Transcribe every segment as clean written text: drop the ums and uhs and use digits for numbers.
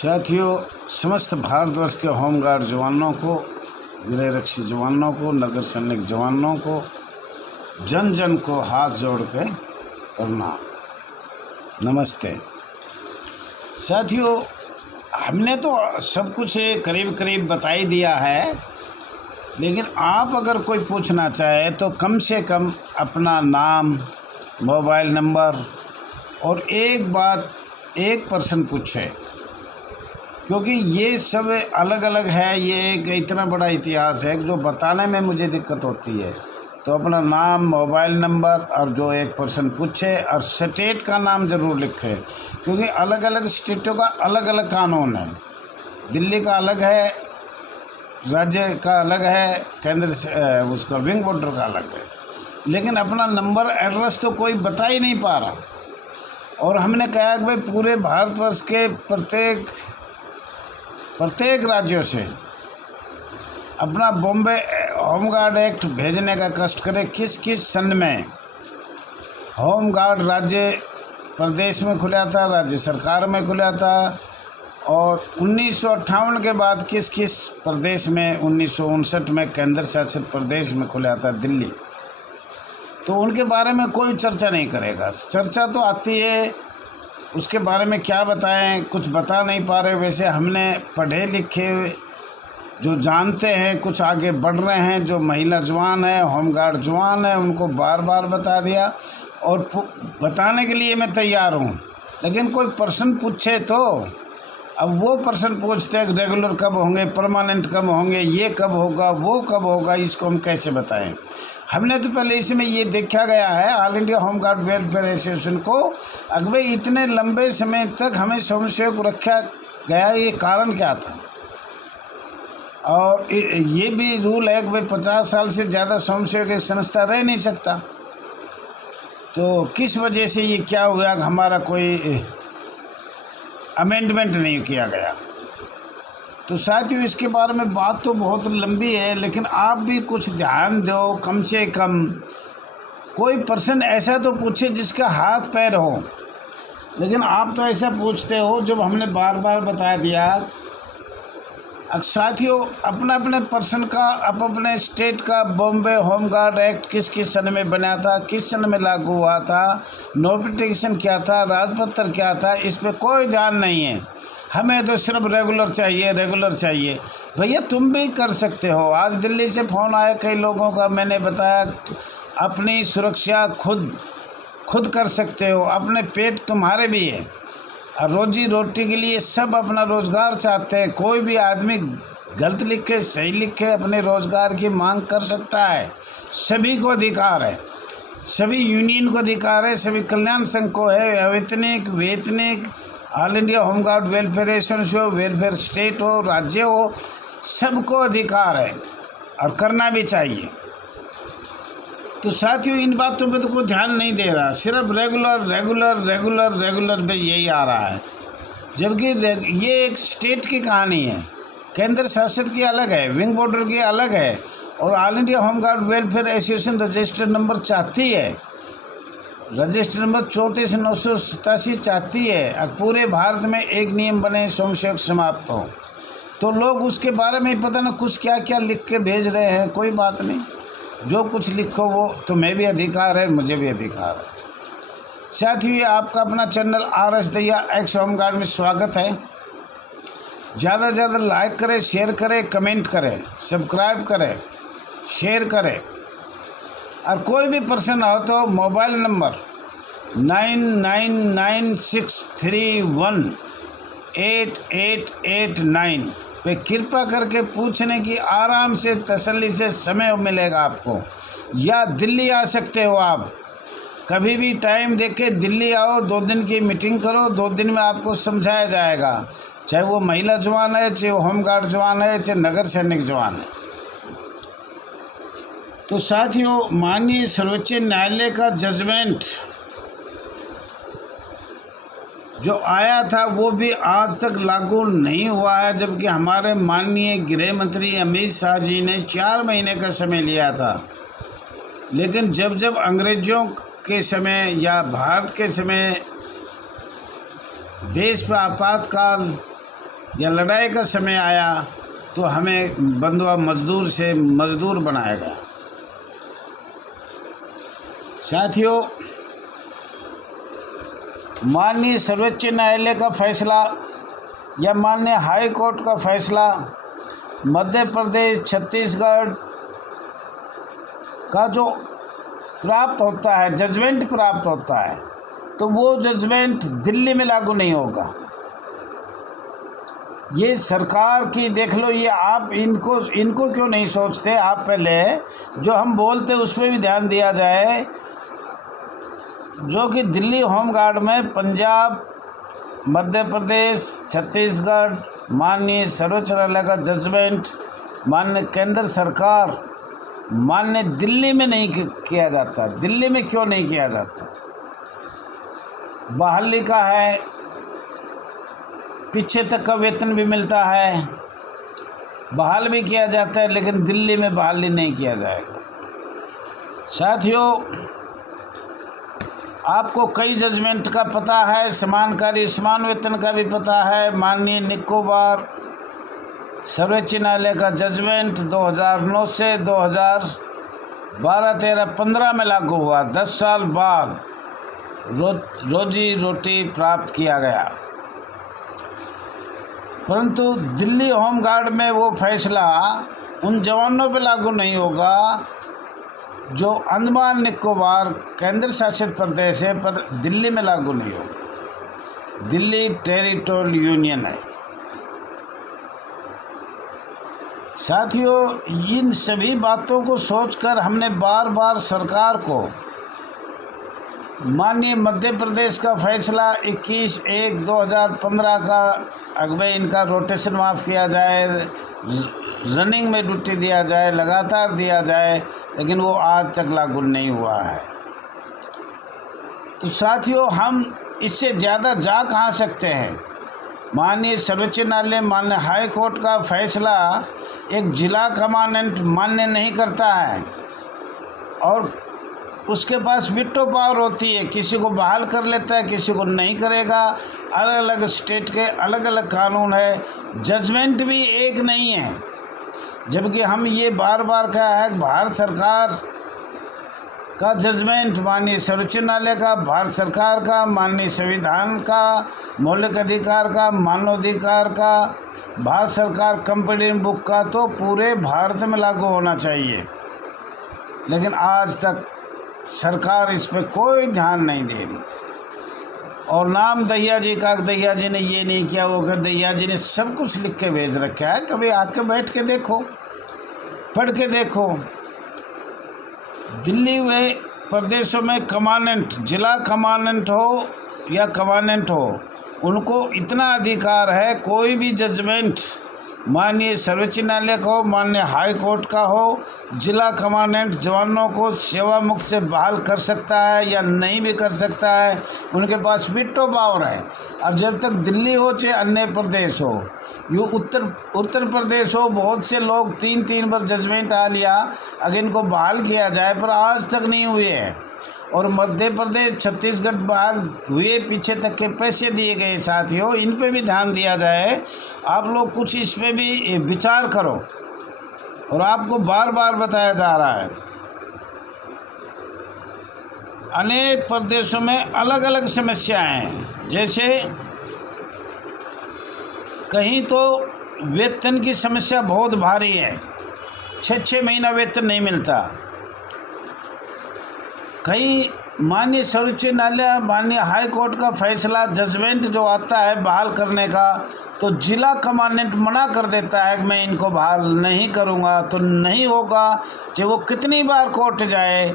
साथियों, समस्त भारतवर्ष के होमगार्ड जवानों को, गृह रक्षी जवानों को, नगर सैनिक जवानों को, जन जन को हाथ जोड़ के प्रणाम, नमस्ते। साथियों, हमने तो सब कुछ करीब करीब बता ही दिया है, लेकिन आप अगर कोई पूछना चाहे तो कम से कम अपना नाम, मोबाइल नंबर और एक बात 1% पूछे, क्योंकि ये सब अलग अलग है। ये एक इतना बड़ा इतिहास है जो बताने में मुझे दिक्कत होती है। तो अपना नाम, मोबाइल नंबर और जो 1% पूछे, और स्टेट का नाम ज़रूर लिखे, क्योंकि अलग अलग स्टेटों का अलग अलग कानून है। दिल्ली का अलग है, राज्य का अलग है, केंद्र से उसका विंग बॉर्डर का अलग है, लेकिन अपना नंबर एड्रेस तो कोई बता ही नहीं पा रहा। और हमने कहा कि भाई पूरे भारतवर्ष के प्रत्येक राज्यों से अपना बॉम्बे होमगार्ड एक्ट भेजने का कष्ट करें। किस किस सन में होमगार्ड राज्य प्रदेश में खुला था, राज्य सरकार में खुला था, और 1958 के बाद किस किस प्रदेश में 1959 में केंद्र शासित प्रदेश में खुला था, दिल्ली। तो उनके बारे में कोई चर्चा नहीं करेगा। चर्चा तो आती है, उसके बारे में क्या बताएं, कुछ बता नहीं पा रहे। वैसे हमने पढ़े लिखे जो जानते हैं, कुछ आगे बढ़ रहे हैं, जो महिला जवान है, होमगार्ड जवान है, उनको बार बार बता दिया और बताने के लिए मैं तैयार हूँ। लेकिन कोई पर्सन पूछे तो अब वो पर्सन पूछते हैं रेगुलर कब होंगे, परमानेंट कब होंगे, ये कब होगा, वो कब होगा, इसको हम कैसे बताएं। हमने तो पहले इसमें ये देखा गया है, all India home guard welfare association को अगले इतने लंबे समय तक हमें स्वयंसेवक को रखा गया, ये कारण क्या था। और ये भी रूल है कि भाई 50 साल से ज़्यादा स्वयंसेवक एक संस्था रह नहीं सकता। तो किस वजह से ये क्या हुआ कि हमारा कोई अमेंडमेंट नहीं किया गया। तो साथियों, इसके बारे में बात तो बहुत लंबी है, लेकिन आप भी कुछ ध्यान दो। कम से कम कोई पर्सन ऐसा तो पूछे जिसका हाथ पैर हो, लेकिन आप तो ऐसा पूछते हो जब हमने बार बार बता दिया। अब साथियों, अपने अपने पर्सन का, अपने स्टेट का बॉम्बे होमगार्ड एक्ट किस किस सन में बना था, किस सन में लागू हुआ था, नोटिफिकेशन क्या था, राजपत्र क्या था, इस पर कोई ध्यान नहीं है। हमें तो सिर्फ रेगुलर चाहिए, रेगुलर चाहिए। भैया तुम भी कर सकते हो। आज दिल्ली से फ़ोन आया कई लोगों का, मैंने बताया अपनी सुरक्षा खुद कर सकते हो। अपने पेट तुम्हारे भी है, और रोजी रोटी के लिए सब अपना रोज़गार चाहते हैं। कोई भी आदमी गलत लिखे सही लिखे अपने रोज़गार की मांग कर सकता है। सभी को अधिकार है, सभी यूनियन को अधिकार है, सभी कल्याण संघ को है, अवैतनिक all India home guard welfare association हो, वेलफेयर स्टेट हो, राज्य हो, सबको अधिकार है और करना भी चाहिए। तो साथियों, इन बातों पे तो कोई ध्यान नहीं दे रहा, सिर्फ रेगुलर पे यही आ रहा है। जबकि ये एक स्टेट की कहानी है, केंद्र शासित की अलग है, विंग बॉर्डर की अलग है, और all India home guard welfare association register number चाहती है, रजिस्टर नंबर 34,987 चाहती है अब पूरे भारत में एक नियम बने, स्वयंसेवक समाप्त हो। तो लोग उसके बारे में पता ना कुछ क्या क्या लिख के भेज रहे हैं। कोई बात नहीं, जो कुछ लिखो वो तुम्हें भी अधिकार है, मुझे भी अधिकार है। साथियों, ये आपका अपना चैनल RS दैया एक्स होमगार्ड में स्वागत है। ज़्यादा से ज़्यादा लाइक करें, शेयर करें, कमेंट करें, सब्सक्राइब करें, शेयर करें। और कोई भी पर्सन हो तो मोबाइल नंबर 9996318889 पे कृपा करके पूछने की आराम से तसल्ली से समय मिलेगा आपको। या दिल्ली आ सकते हो आप, कभी भी टाइम देके दिल्ली आओ, 2 दिन की मीटिंग करो, 2 दिन में आपको समझाया जाएगा, चाहे वो महिला जवान है, चाहे वो होमगार्ड जवान है, चाहे नगर सैनिक जवान है। तो साथियों, माननीय सर्वोच्च न्यायालय का जजमेंट जो आया था वो भी आज तक लागू नहीं हुआ है, जबकि हमारे माननीय गृह मंत्री अमित शाह जी ने 4 महीने का समय लिया था। लेकिन जब अंग्रेज़ों के समय या भारत के समय देश पर आपातकाल या लड़ाई का समय आया तो हमें बंधुआ मजदूर से मजदूर बनाएगा। साथियों, माननीय सर्वोच्च न्यायालय का फैसला या माननीय हाई कोर्ट का फैसला मध्य प्रदेश, छत्तीसगढ़ का जो प्राप्त होता है, जजमेंट प्राप्त होता है, तो वो जजमेंट दिल्ली में लागू नहीं होगा। ये सरकार की देख लो, ये आप इनको क्यों नहीं सोचते? आप पहले जो हम बोलते उस पर भी ध्यान दिया जाए, जो कि दिल्ली होम गार्ड में पंजाब, मध्य प्रदेश, छत्तीसगढ़ माननीय सर्वोच्च न्यायालय का जजमेंट माननीय केंद्र सरकार माननीय दिल्ली में नहीं किया जाता। दिल्ली में क्यों नहीं किया जाता? बहाली का है, पीछे तक का वेतन भी मिलता है, बहाल भी किया जाता है, लेकिन दिल्ली में बहाली नहीं किया जाएगा। साथियों, आपको कई जजमेंट का पता है, समान कार्य समान वेतन का भी पता है। माननीय निकोबार सर्वोच्च न्यायालय का जजमेंट 2009 से 2012, 13, 15 में लागू हुआ। 10 साल बाद रोजी रोटी प्राप्त किया गया, परंतु दिल्ली होम गार्ड में वो फैसला उन जवानों पर लागू नहीं होगा जो अंडमान निकोबार केंद्र शासित प्रदेश है, पर दिल्ली में लागू नहीं होगा। दिल्ली टेरिटोरियल यूनियन है। साथियों, इन सभी बातों को सोचकर हमने बार बार सरकार को माननीय मध्य प्रदेश का फैसला 21/1/2015 का अगवे इनका रोटेशन माफ़ किया जाए, रनिंग में ड्यूटी दिया जाए, लगातार दिया जाए, लेकिन वो आज तक लागू नहीं हुआ है। तो साथियों, हम इससे ज़्यादा जा कहाँ सकते हैं? माननीय सर्वोच्च न्यायालय, माननीय हाई कोर्ट का फैसला एक जिला कमांडेंट मान्य नहीं करता है और उसके पास वीटो पावर होती है। किसी को बहाल कर लेता है, किसी को नहीं करेगा। अलग अलग स्टेट के अलग अलग कानून है, जजमेंट भी एक नहीं है। जबकि हम ये बार बार कहा है, भारत सरकार का जजमेंट, माननीय सर्वोच्च न्यायालय का, भारत सरकार का, माननीय संविधान का, मौलिक अधिकार का, मानवाधिकार का, भारत सरकार कंपेनियन बुक का, तो पूरे भारत में लागू होना चाहिए। लेकिन आज तक सरकार इस पर कोई ध्यान नहीं दे रही। और नाम दैया जी का, दैया जी ने ये नहीं किया, वो कर, दैया जी ने सब कुछ लिख के भेज रखा है। कभी आके बैठ के देखो, पढ़ के देखो। दिल्ली में प्रदेशों में कमांडेंट, जिला कमांडेंट हो या कमांडेंट हो, उनको इतना अधिकार है, कोई भी जजमेंट माननीय सर्वोच्च न्यायालय का हो, माननीय हाई कोर्ट का हो, जिला कमांडेंट जवानों को सेवा मुक्त से बहाल कर सकता है या नहीं भी कर सकता है। उनके पास वीटो पावर है। और जब तक दिल्ली हो चाहे अन्य प्रदेश हो, यू उत्तर प्रदेश हो, बहुत से लोग 3 बार जजमेंट आ लिया, अगर इनको बहाल किया जाए, पर आज तक नहीं हुए हैं। और मध्य प्रदेश, छत्तीसगढ़ बहाल हुए, पीछे तक के पैसे दिए गए। साथियों, इन पे भी ध्यान दिया जाए। आप लोग कुछ इस पे भी विचार करो। और आपको बार बार बताया जा रहा है, अनेक प्रदेशों में अलग अलग समस्याएं हैं। जैसे कहीं तो वेतन की समस्या बहुत भारी है, 6 महीना वेतन नहीं मिलता। कहीं माननीय सर्वोच्च न्यायालय, माननीय हाई कोर्ट का फैसला, जजमेंट जो आता है बहाल करने का, तो जिला कमांडेंट मना कर देता है कि मैं इनको बहाल नहीं करूंगा, तो नहीं होगा, चाहे वो कितनी बार कोर्ट जाए।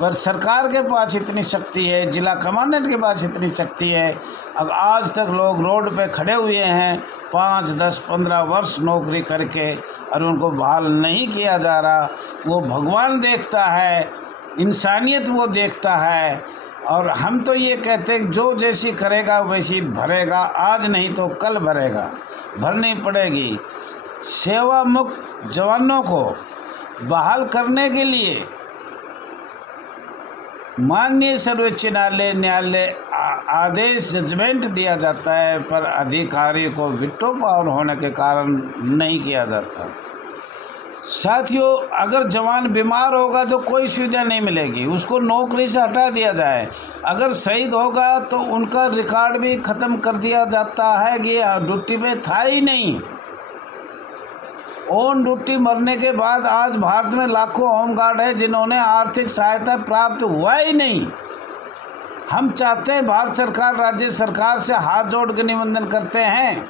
पर सरकार के पास इतनी शक्ति है, जिला कमांडेंट के पास इतनी शक्ति है। अब आज तक लोग रोड पे खड़े हुए हैं 5, 10, 15 वर्ष नौकरी करके, और उनको बहाल नहीं किया जा रहा। वो भगवान देखता है, इंसानियत वो देखता है। और हम तो ये कहते हैं जो जैसी करेगा वैसी भरेगा, आज नहीं तो कल भरेगा, भरनी पड़ेगी। सेवा मुक्त जवानों को बहाल करने के लिए माननीय सर्वोच्च न्यायालय आदेश जजमेंट दिया जाता है, पर अधिकारी को वीटो पावर होने के कारण नहीं किया जाता। साथियों, अगर जवान बीमार होगा तो कोई सुविधा नहीं मिलेगी, उसको नौकरी से हटा दिया जाए। अगर शहीद होगा तो उनका रिकॉर्ड भी ख़त्म कर दिया जाता है कि ड्यूटी पे था ही नहीं। ऑन ड्यूटी मरने के बाद आज भारत में लाखों होमगार्ड है जिन्होंने आर्थिक सहायता प्राप्त हुआ ही नहीं। हम चाहते हैं भारत सरकार राज्य सरकार से हाथ जोड़ के निवेदन करते हैं,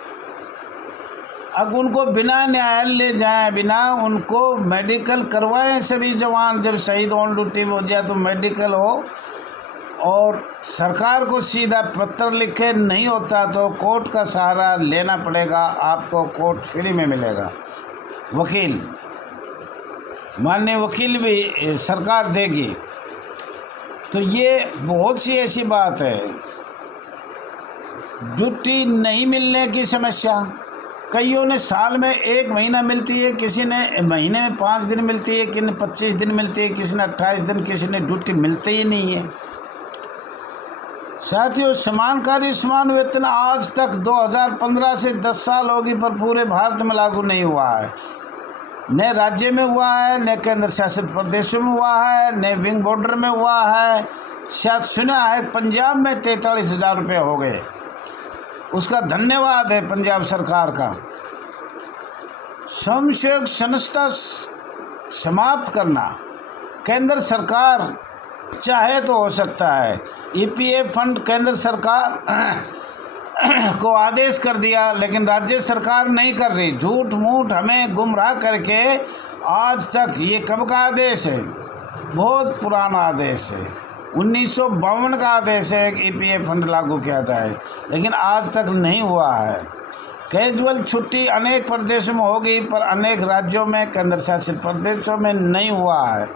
अब उनको बिना न्यायालय ले जाए, बिना उनको मेडिकल करवाएं। सभी जवान जब शहीद ऑन ड्यूटी में हो जाए तो मेडिकल हो, और सरकार को सीधा पत्र लिखे, नहीं होता तो कोर्ट का सहारा लेना पड़ेगा। आपको कोर्ट फ्री में मिलेगा, वकील, माननीय वकील भी सरकार देगी। तो ये बहुत सी ऐसी बात है। ड्यूटी नहीं मिलने की समस्या, कईयों ने साल में 1 महीना मिलती है, किसी ने महीने में 5 दिन मिलती है, किसी ने 25 दिन मिलती है, किसी ने 28 दिन, किसी ने ड्यूटी मिलते ही नहीं है। साथियों, समान कार्य समान वेतन आज तक 2015 से 10 साल होगी, पर पूरे भारत में लागू नहीं हुआ है। न राज्य में हुआ है, न केंद्र शासित प्रदेशों में हुआ है, न विंग बॉर्डर में हुआ है। शायद सुना है पंजाब में 43,000 रुपये हो गए, उसका धन्यवाद है पंजाब सरकार का। स्वयंसेवक संस्था समाप्त करना, केंद्र सरकार चाहे तो हो सकता है। ईपीएफ फंड केंद्र सरकार को आदेश कर दिया, लेकिन राज्य सरकार नहीं कर रही। झूठ मूठ हमें गुमराह करके आज तक, ये कब का आदेश है? बहुत पुराना आदेश है, 1952 का आदेश है कि ईपीएफ फंड लागू किया जाए, लेकिन आज तक नहीं हुआ है। कैजुअल छुट्टी अनेक प्रदेशों में होगी, पर अनेक राज्यों में, केंद्र शासित प्रदेशों में नहीं हुआ है।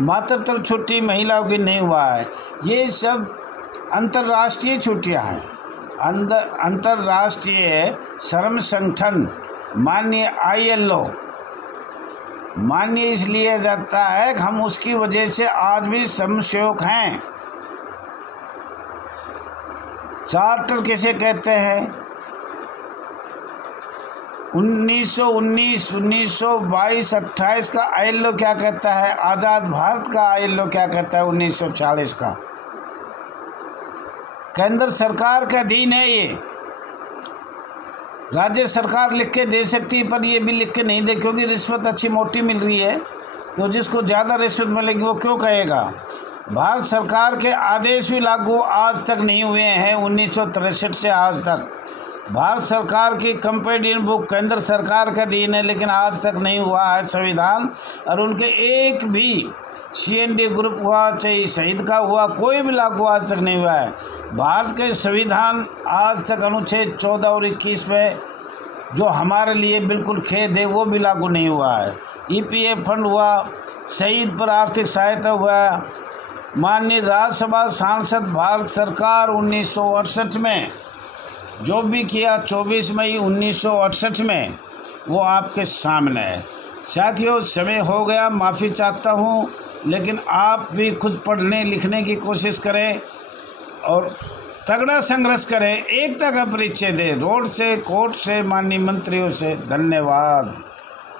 मातृत्व छुट्टी महिलाओं की नहीं हुआ है। ये सब अंतर्राष्ट्रीय छुट्टियां हैं। अंतर्राष्ट्रीय श्रम संगठन माननीय ILO मान्य इसलिए जाता है कि हम उसकी वजह से आज भी स्वयंसेवक हैं। चार्टर किसे कहते हैं? 1919, 1922, 28 का ILO क्या कहता है? आज़ाद भारत का ILO क्या कहता है? 1940 का। केंद्र सरकार का अधीन है ये। राज्य सरकार लिख के दे सकती है, पर ये भी लिख के नहीं दे, क्योंकि रिश्वत अच्छी मोटी मिल रही है, तो जिसको ज़्यादा रिश्वत मिलेगी वो क्यों कहेगा। भारत सरकार के आदेश भी लागू आज तक नहीं हुए हैं। 1963 से आज तक भारत सरकार की कंपेनियन बुक केंद्र सरकार का अधीन है, लेकिन आज तक नहीं हुआ है संविधान। और उनके एक भी CND ग्रुप हुआ, चाहे शहीद का हुआ, कोई भी लागू आज तक नहीं हुआ है। भारत के संविधान आज तक अनुच्छेद 14 और 21 में, जो हमारे लिए बिल्कुल खेद है, वो भी लागू नहीं हुआ है। EPF फंड हुआ, शहीद पर आर्थिक सहायता हुआ। माननीय राज्यसभा सांसद भारत सरकार 1968 में जो भी किया, 24 मई 1968 में, वो आपके सामने है। साथियों, समय हो गया, माफ़ी चाहता हूँ, लेकिन आप भी खुद पढ़ने लिखने की कोशिश करें और तगड़ा संघर्ष करें, एकता का परिचय दें, रोड से, कोर्ट से, माननीय मंत्रियों से। धन्यवाद।